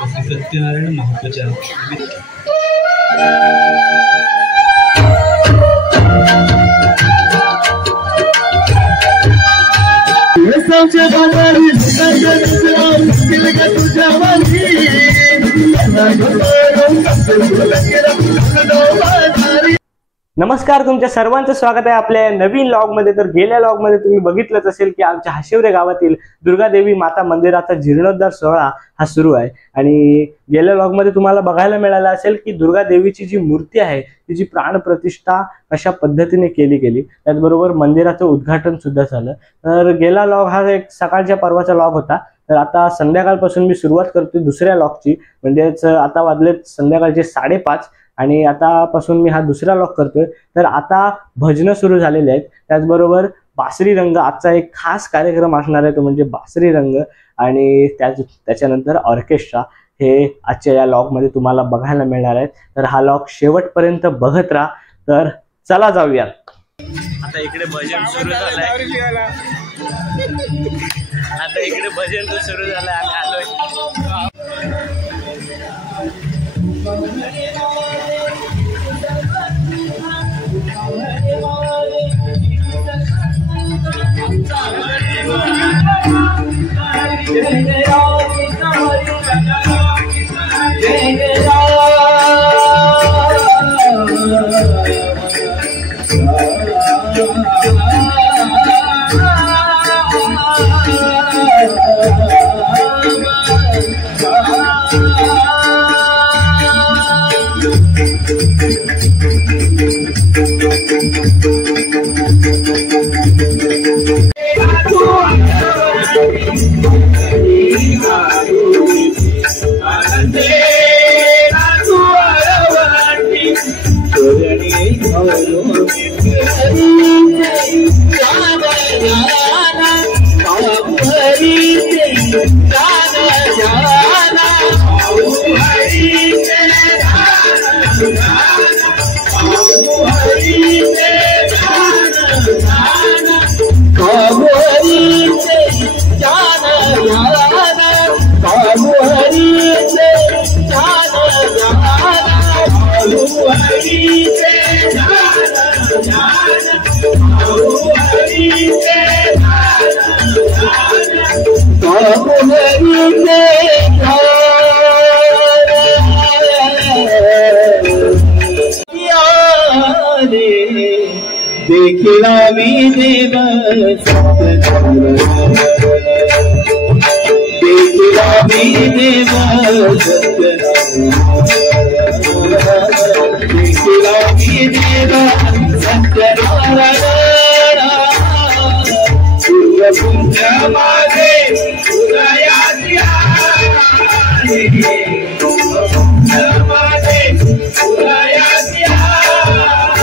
श्री सत्यनारायण महाप्रचार नमस्कार, तुमच्या सर्वांचं स्वागत आहे आपल्या नवीन लॉग मध्ये। तर गेल्या लॉग मध्ये तुम्ही बघितलंच असेल की आमच्या हाशिवरे गावातील दुर्गादेवी माता मंदिराचा जीर्णोद्धार सोहळा हा सुरू आहे। आणि गेल्या लॉग मध्ये तुम्हाला बघायला मिळालं असेल की दुर्गादेवीची जी मूर्ती आहे तिची प्राणप्रतिष्ठा कशा पद्धतीने केली गेली, त्याचबरोबर मंदिराचं उद्घाटन सुद्धा झालं। तर गेला लॉग हा एक सकाळच्या पर्वाचा लॉग होता। तर आता संध्याकाळपासून मी सुरुवात करतोय दुसऱ्या लॉगची, म्हणजेच आता वाजलेत संध्याकाळचे 5:30 आणि आतापासून मी हा दुसरा लॉग करतोय। तर आता भजनं सुरू झालेले आहेत, त्याचबरोबर बासरी रंग आजचा एक खास कार्यक्रम असणार आहे, तो म्हणजे बासरी रंग आणि त्याच्यानंतर ऑर्केस्ट्रा हे आजच्या या लॉग मध्ये तुम्हाला बघायला मिळणार आहेत। तर हा लॉग शेवटपर्यंत बघत राहा। तर चला जाऊया। आता इकडे भजन सुरू झालंय, सुरू झालंय, आम्ही आलोय। देखिला मी देव देखिला मी देव देखिला मी देव सत्यनारायण सूर्यपुंज माझे उदयासी आले सूर्यपुंज माझे उदयासी आले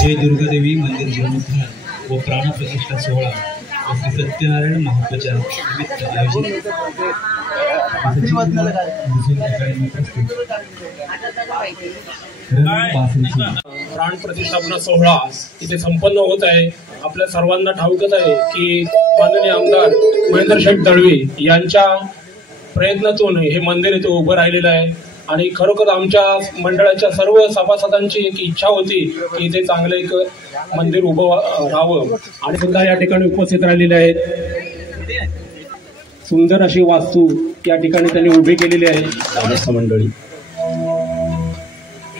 जय दुर्गादेवी मंदिर जीर्णोद्धार व प्राणप्रतिष्ठा सोहळा व श्री सत्यनारायण महाप्रचार निमित्त आयोजित प्राण प्रतिष्ठापना सोहळा इथे संपन्न होत आहे. आपल्या सर्वांना ठाऊकच आहे की माननीय आमदार महेंद्र शेठ दळवी यांच्या प्रयत्नातून हे मंदिर इथे उभं राहिलेलं आहे आणि खरोखर आमच्या मंडळाच्या सर्व सभासदांची एक इच्छा होती की इथे चांगलं एक मंदिर उभं राहावं आणि सुद्धा या ठिकाणी उपस्थित राहिलेले आहेत. सुंदर अशी वास्तू या ठिकाणी त्यांनी उभी केलेली आहे. ग्रामस्थ मंडळी,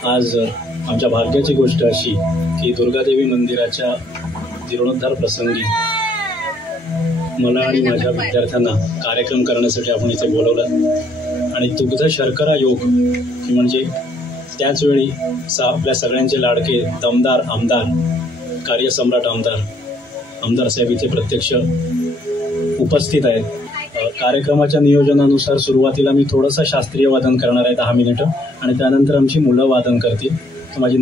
आज आमच्या भाग्याची गोष्ट अशी की दुर्गादेवी मंदिराच्या जीर्णोद्धार प्रसंगी मला आणि माझ्या विद्यार्थ्यांना कार्यक्रम करण्यासाठी आपण इथे बोलवलं आणि दुग्ध शर्करा योग म्हणजे त्याचवेळी आपल्या सगळ्यांचे लाडके दमदार आमदार, कार्यसम्राट आमदार साहेब इथे प्रत्यक्ष उपस्थित आहेत. कार्यक्रमाच्या नियोजनानुसार सुरुवातीला मी थोडंसं शास्त्रीय वादन करणार आहे 10 मिनिटं आणि त्यानंतर आमची मुलं वादन करतील. माझी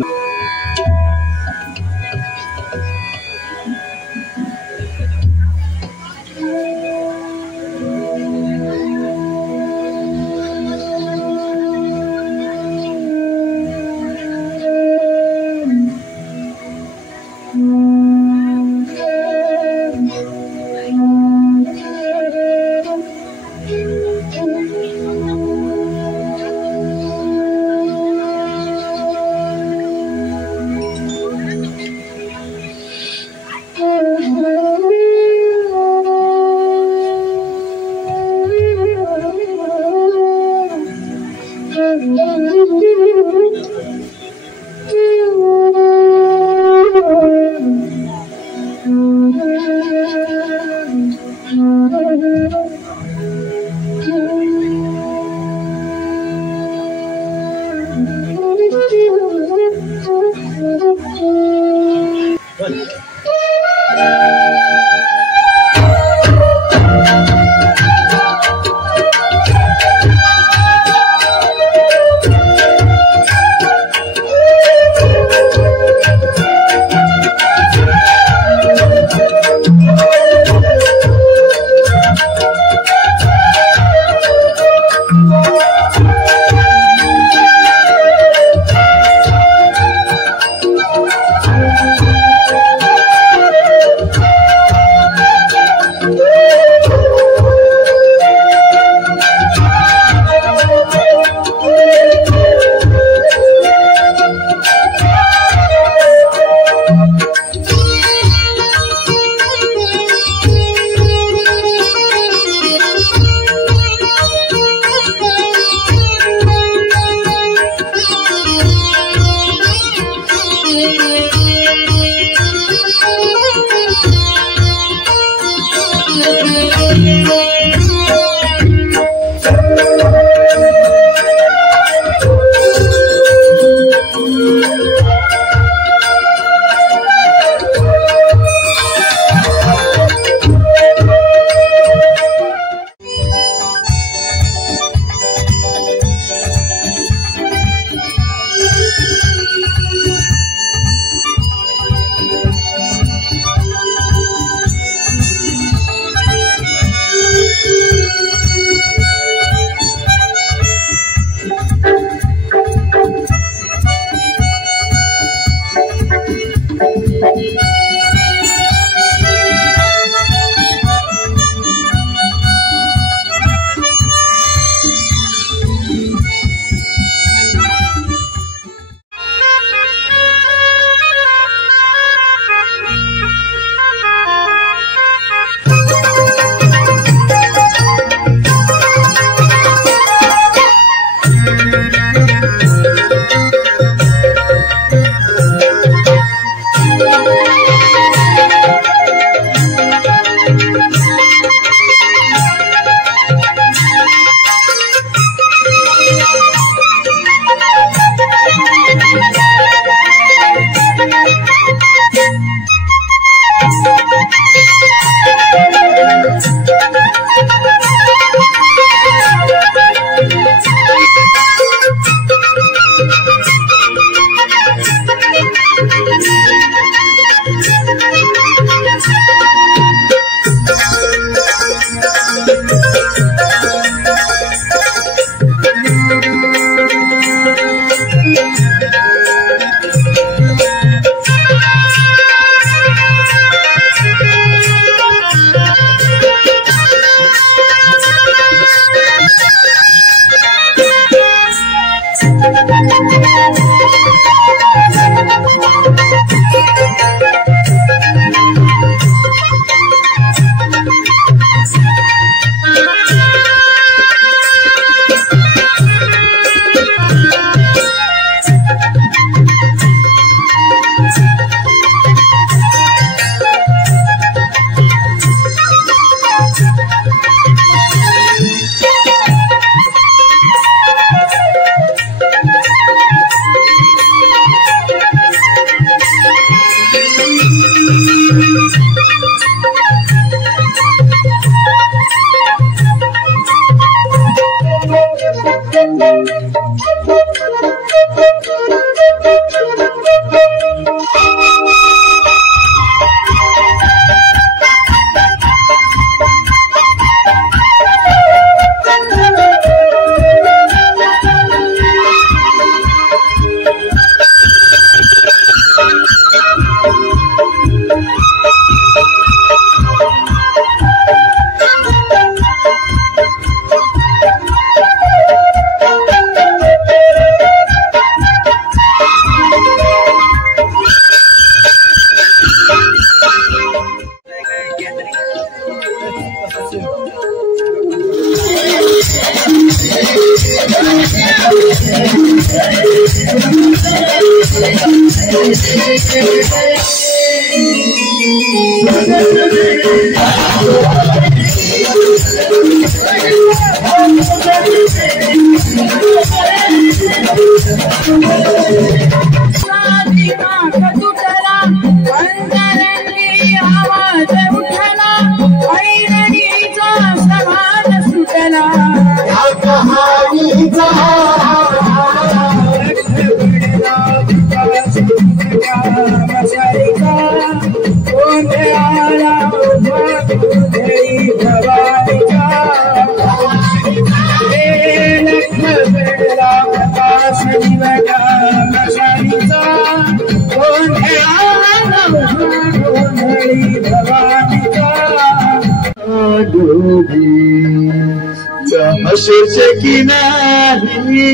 हशेचे किनारी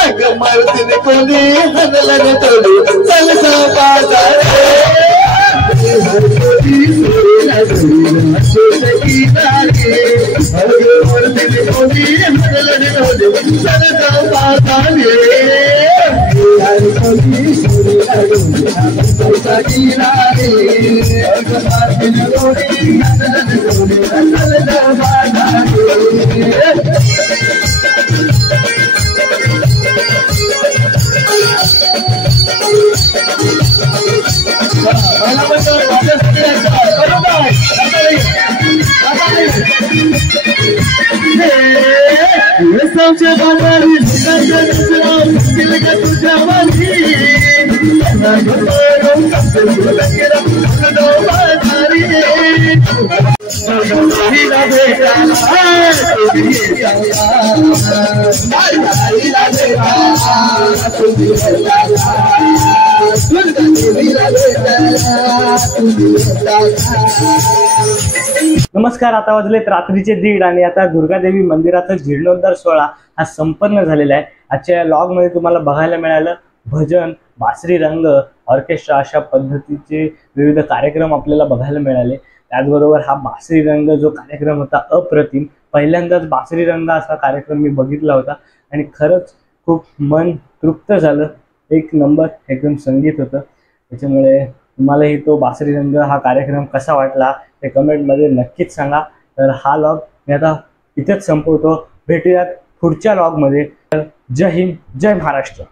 अग मर्दिन कोणी हनलन तोडी चलसा बाजारे हशेचे किनारी अग मर्दिन कोणी हनलन तोडी चलसा बाजारे नमस्कार. आता वाजलेत रात्रीचे 1:30 आणि आता दुर्गादेवी मंदिराचा जीर्णोद्धार सोहळा हा संपन्न झालेला आहे. आजच्या या लॉग मध्ये तुम्हाला बघायला मिळालं भजन, बासरी रंग, ऑर्केस्ट्रा अशा पद्धतीचे विविध कार्यक्रम आपल्याला बघायला मिळाले. त्याचबरोबर हा बासरी रंग जो कार्यक्रम होता अप्रतिम. पहिल्यांदाच बासरी रंग असा कार्यक्रम मी बघितला होता आणि खरंच खूप मन तृप्त झालं. एक नंबर एकदम संगीत होतं. त्याच्यामुळे तुम्हालाही तो बासरी रंग हा कार्यक्रम कसा वाटला ते कमेंटमध्ये नक्कीच सांगा. तर हा लॉग मी आता इथेच संपवतो. भेटूयात पुढच्या लॉगमध्ये. जय हिंद, जय महाराष्ट्र.